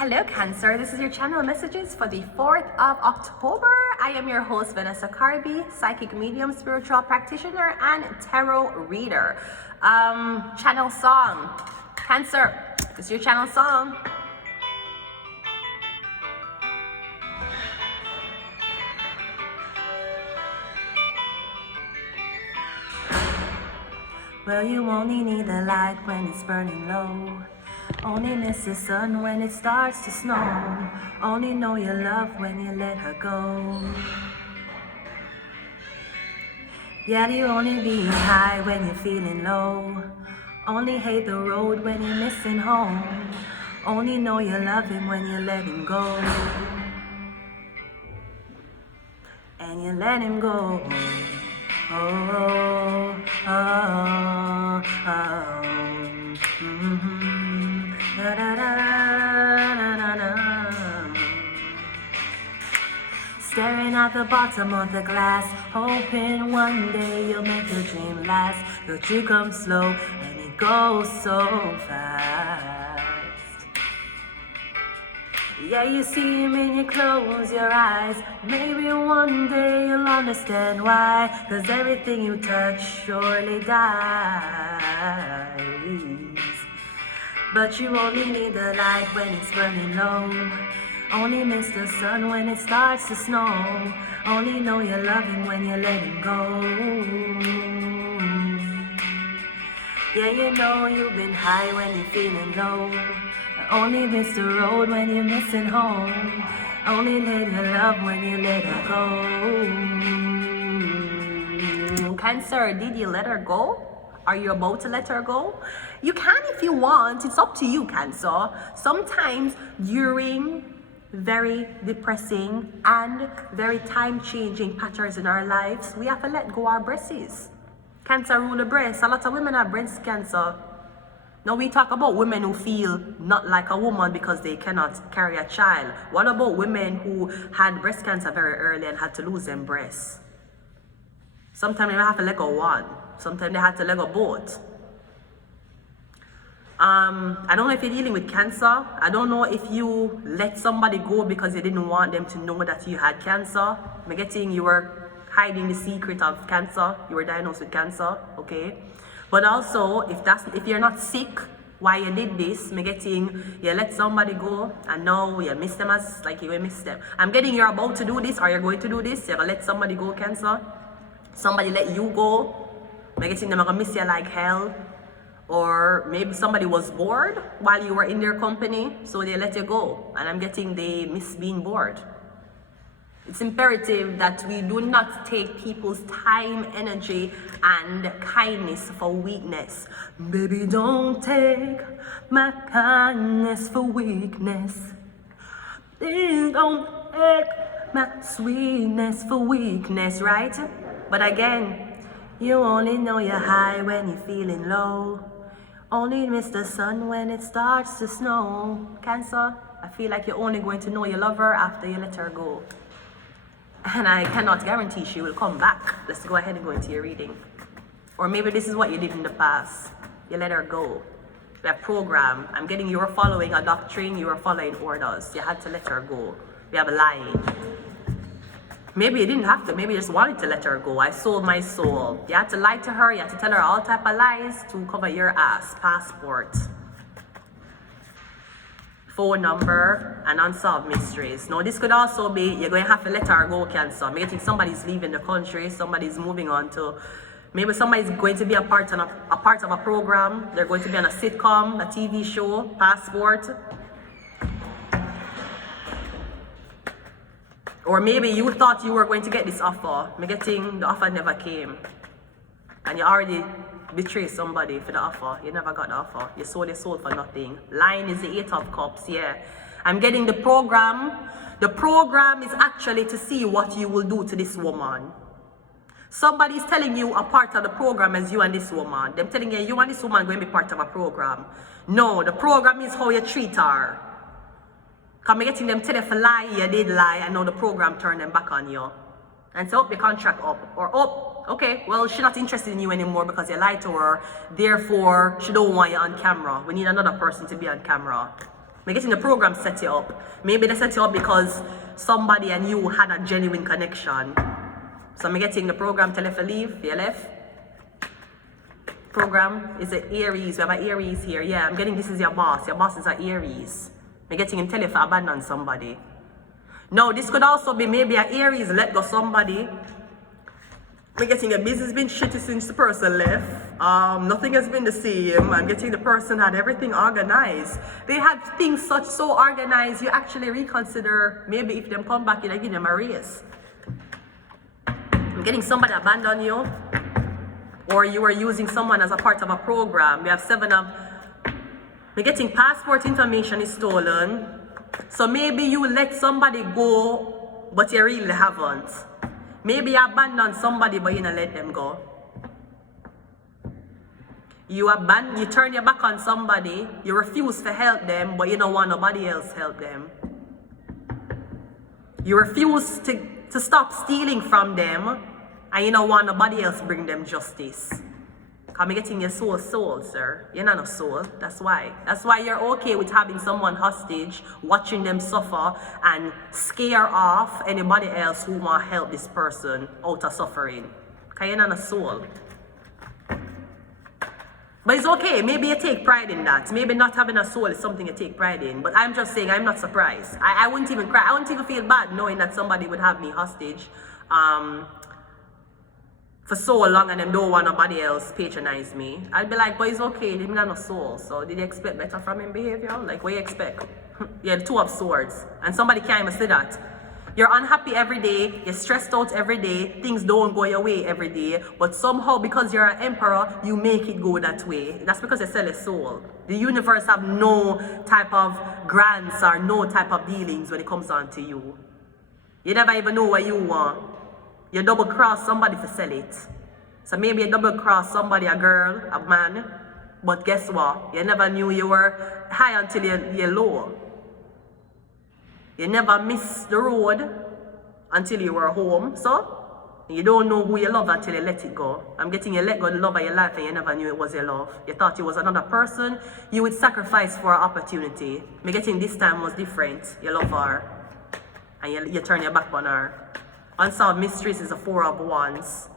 Hello Cancer, this is your channel messages for the 4th of October. I am your host Vanessa Carby, psychic medium, spiritual practitioner, and tarot reader. Channel song. Cancer, this is your channel song. Well, you only need the light when it's burning low. Only miss the sun when it starts to snow. Only know you love when you let her go. Yeah, you only be high when you're feeling low. Only hate the road when you're missing home. Only know you love him when you let him go. And you let him go. Oh, oh, oh, oh. Mm-hmm. Da, da, da, da, da, da. Staring at the bottom of the glass, hoping one day you'll make your dream last. But you come slow and it goes so fast. Yeah, you see him and you close your eyes. Maybe one day you'll understand why. 'Cause everything you touch surely dies. But you only need the light when it's burning low. Only miss the sun when it starts to snow. Only know you love him when you let him go. Yeah, you know you've been high when you're feeling low. Only miss the road when you're missing home. Only let her love when you let her go. Cancer, did you let her go? Are you about to let her go? You can if you want. It's up to you, Cancer. Sometimes during very depressing and very time-changing patterns in our lives, we have to let go our breasts. Cancer rule the breast. A lot of women have breast cancer. Now we talk about women who feel not like a woman because they cannot carry a child. What about women who had breast cancer very early and had to lose their breasts? Sometimes they have to let go one. Sometimes they have to let go both. I don't know if you're dealing with cancer. I don't know if you let somebody go because you didn't want them to know that you had cancer. I'm getting you were hiding the secret of cancer. You were diagnosed with cancer, okay? But also, if you're not sick, why you did this, I'm getting you let somebody go and now you miss them as like you will miss them. I'm getting you're about to do this or you're going to do this. You're gonna let somebody go, Cancer. Somebody let you go. I'm getting them gonna miss you like hell. Or maybe somebody was bored while you were in their company, so they let you go. And I'm getting they miss being bored. It's imperative that we do not take people's time, energy, and kindness for weakness. Baby, don't take my kindness for weakness. Please don't take my sweetness for weakness, right? But again, you only know you're high when you're feeling low. Only miss the sun when it starts to snow. Cancer, I feel like you're only going to know you love her after you let her go. And I cannot guarantee she will come back. Let's go ahead and go into your reading. Or maybe this is what you did in the past. You let her go. That program, I'm getting you were following a doctrine, you were following orders. You had to let her go. We have a lying. Maybe you didn't have to, maybe you just wanted to let her go. I sold my soul. You had to lie to her, you had to tell her all type of lies to cover your ass. Passport, phone number, and unsolved mysteries. Now this could also be, you're going to have to let her go, Cancer. Maybe think somebody's leaving the country, somebody's moving on to, maybe somebody's going to be a part of a program. They're going to be on a sitcom, a TV show. Passport. Or maybe you thought you were going to get this offer. I'm getting the offer never came. And you already betrayed somebody for the offer. You never got the offer. You sold your soul for nothing. Lying is the 8 of cups, yeah. I'm getting the program. The program is actually to see what you will do to this woman. Somebody's telling you a part of the program is you and this woman. They're telling you and this woman are going to be part of a program. No, the program is how you treat her. Because I'm getting them tell you for lie, you did lie, and now the program turned them back on you. And so up the contract up. Or up, okay, well, she's not interested in you anymore because you lied to her. Therefore, she don't want you on camera. We need another person to be on camera. I'm getting the program set you up. Maybe they set you up because somebody and you had a genuine connection. So I'm getting the program tell you to leave, you left. Program is an Aries. We have an Aries here. Yeah, I'm getting this is your boss. Your boss is an Aries. I'm getting him tell you to abandon somebody. Now, this could also be maybe an Aries let go somebody. I'm getting a business been shitty since the person left. Nothing has been the same. I'm getting the person had everything organized. They had things so organized, you actually reconsider maybe if them come back, you give them a raise. I'm getting somebody abandon you, or you are using someone as a part of a program. We have 7 of. I'm getting passport information is stolen. So maybe you let somebody go, but you really haven't. Maybe you abandon somebody, but you don't let them go. You turn your back on somebody, you refuse to help them, but you don't want nobody else help them. You refuse to stop stealing from them, and you don't want nobody else bring them justice. Because I'm getting your soul, sir. You're not a soul. That's why. That's why you're okay with having someone hostage, watching them suffer, and scare off anybody else who want to help this person out of suffering. Because you're not a soul. But it's okay. Maybe you take pride in that. Maybe not having a soul is something you take pride in. But I'm just saying, I'm not surprised. I wouldn't even cry. I wouldn't even feel bad knowing that somebody would have me hostage. For so long and them don't want nobody else patronize me. I'd be like, but it's okay, he didn't have no soul. So did you expect better from him behavior? Like, what you expect? You're the 2 of swords. And somebody can't even say that. You're unhappy every day, you're stressed out every day, things don't go your way every day, but somehow because you're an emperor, you make it go that way. That's because you sell a soul. The universe have no type of grants or no type of dealings when it comes on to you. You never even know what you want. You double cross somebody to sell it. So maybe you double cross somebody, a girl, a man, but guess what? You never knew you were high until you're low. You never miss the road until you were home. So you don't know who you love until you let it go. I'm getting you let go the love of your life and you never knew it was your love. You thought it was another person you would sacrifice for an opportunity. I'm getting this time was different. You love her and you turn your back on her. Unsolved mysteries is a 4 of Wands.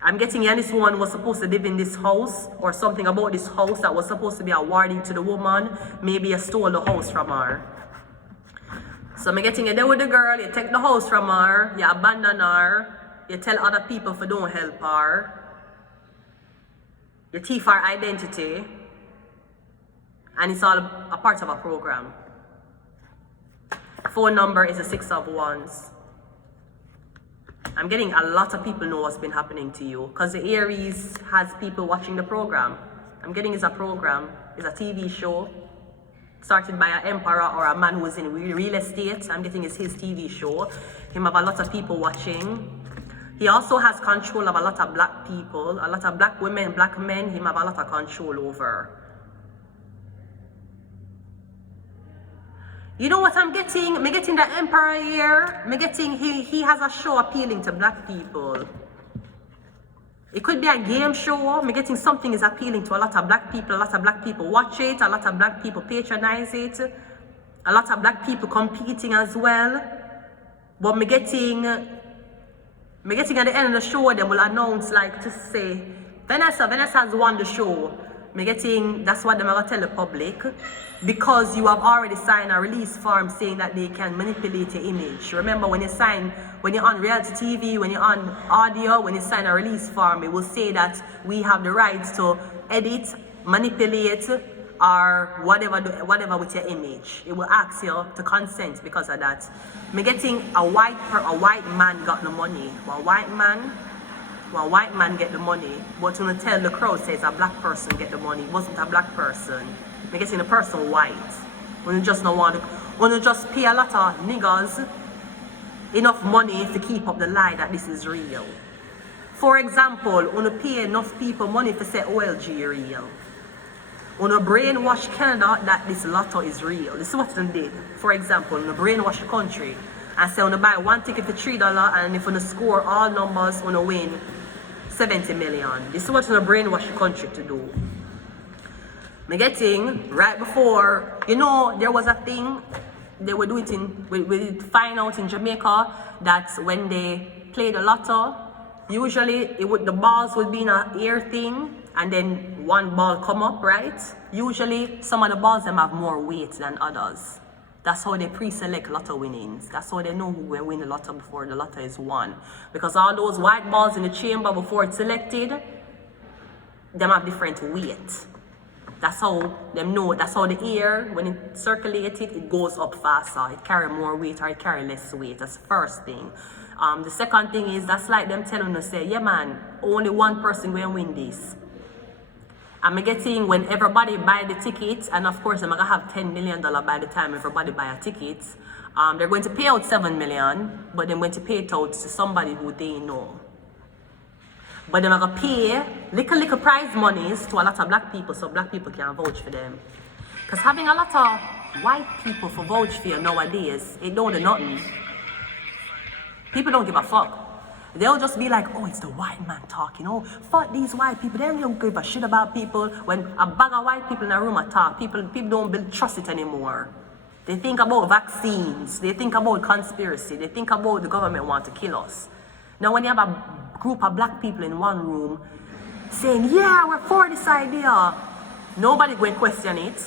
I'm getting this woman was supposed to live in this house, or something about this house that was supposed to be awarding to the woman. Maybe you stole the house from her. So I'm getting you there with the girl, you take the house from her, you abandon her, you tell other people if you don't help her, you thief her identity, and it's all a part of a program. Phone number is a 6 of Wands. I'm getting a lot of people know what's been happening to you because the Aries has people watching the program. I'm getting it's a program, it's a TV show started by an emperor or a man who is in real estate. I'm getting it's his TV show. Him have a lot of people watching. He also has control of a lot of black people, a lot of black women, black men. Him have a lot of control over. You know what I'm getting? I'm getting the emperor here. I'm getting he has a show appealing to black people. It could be a game show. I'm getting something is appealing to a lot of black people. A lot of black people watch it. A lot of black people patronize it. A lot of black people competing as well. But I'm getting at the end of the show, they will announce like to say, Vanessa has won the show. I'm getting, that's what they're going to tell the public, because you have already signed a release form saying that they can manipulate your image. Remember when you're on reality TV, when you're on audio, when you sign a release form, it will say that we have the rights to edit, manipulate, or whatever with your image. It will ask you to consent because of that. I'm getting a white man got the money. One white man get the money, but when you tell the crowd says a black person get the money, it wasn't a black person. I'm getting the person white. When you just don't want to, when you just pay a lot of niggas enough money to keep up the lie that this is real. For example, when you pay enough people money to say OLG real. When you brainwash Canada that this lotto is real. This is what they did. For example, when you brainwash the country and say when you buy one ticket for $3 and if you score all numbers, when you win 70 million. This is what you brainwash the country to do. Me getting right before, you know, there was a thing they would do it in, we find out in Jamaica that when they play the lotto, usually the balls would be in an air thing and then one ball come up, right? Usually some of the balls them have more weight than others. That's how they pre-select lotto winnings. That's how they know who will win the lotto before the lotto is won. Because all those white balls in the chamber before it's selected, them have different weight. That's how them know. That's how the air, when it circulates it goes up faster. It carry more weight or it carry less weight. That's the first thing. The second thing is, that's like them telling us, say, yeah man, only one person will win this. I'm getting when everybody buy the tickets, and of course I'm gonna have $10 million by the time everybody buy a ticket. They're going to pay out $7 million, but they're going to pay it out to somebody who they know. But they're gonna pay little prize monies to a lot of black people so black people can vouch for them. Because having a lot of white people for vouch for you nowadays, it don't do nothing. People don't give a fuck. They'll just be like, oh, it's the white man talking. Oh, fuck these white people. They don't give a shit about people. When a bag of white people in a room talk, people don't trust it anymore. They think about vaccines. They think about conspiracy. They think about the government want to kill us. Now, when you have a group of black people in one room saying, yeah, we're for this idea, nobody going to question it.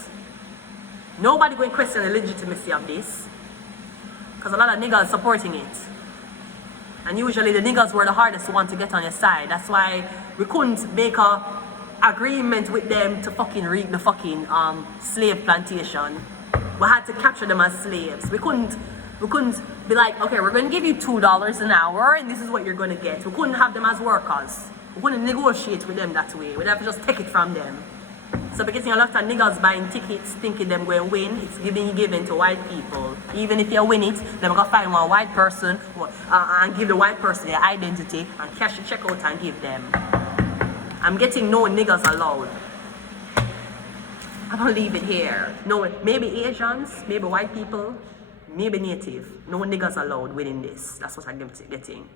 Nobody going to question the legitimacy of this. Because a lot of niggas supporting it. And usually the niggas were the hardest one to get on your side. That's why we couldn't make a agreement with them to fucking read the fucking slave plantation. We had to capture them as slaves. We couldn't be like, okay, we're going to give you $2 an hour and this is what you're going to get. We couldn't have them as workers. We couldn't negotiate with them that way. We'd have to just take it from them. So we're getting a lot of niggas buying tickets thinking them going to win. It's given to white people. Even if you win it, they're going to find one white person and give the white person their identity and cash the check out and give them. I'm getting no niggas allowed. I'm going to leave it here. No, maybe Asians, maybe white people, maybe native. No niggas allowed winning this. That's what I'm getting.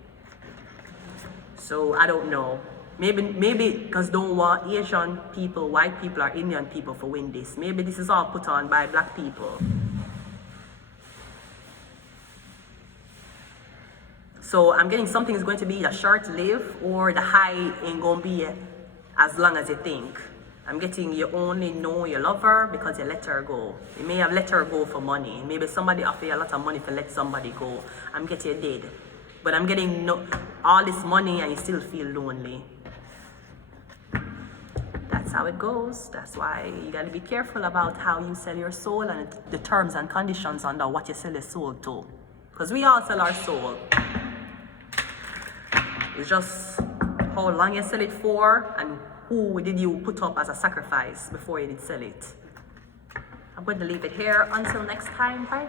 So I don't know. Maybe because don't want Asian people, white people, or Indian people for win this. Maybe this is all put on by black people. So I'm getting something is going to be either short-lived or the high ain't going to be as long as you think. I'm getting you only know you love her because you let her go. You may have let her go for money. Maybe somebody offer you a lot of money to let somebody go. I'm getting you dead. But I'm getting all this money and you still feel lonely. That's how it goes. That's why you gotta be careful about how you sell your soul and the terms and conditions under what you sell your soul to. Because we all sell our soul. It's just how long you sell it for and who did you put up as a sacrifice before you did sell it. I'm going to leave it here. Until next time, bye.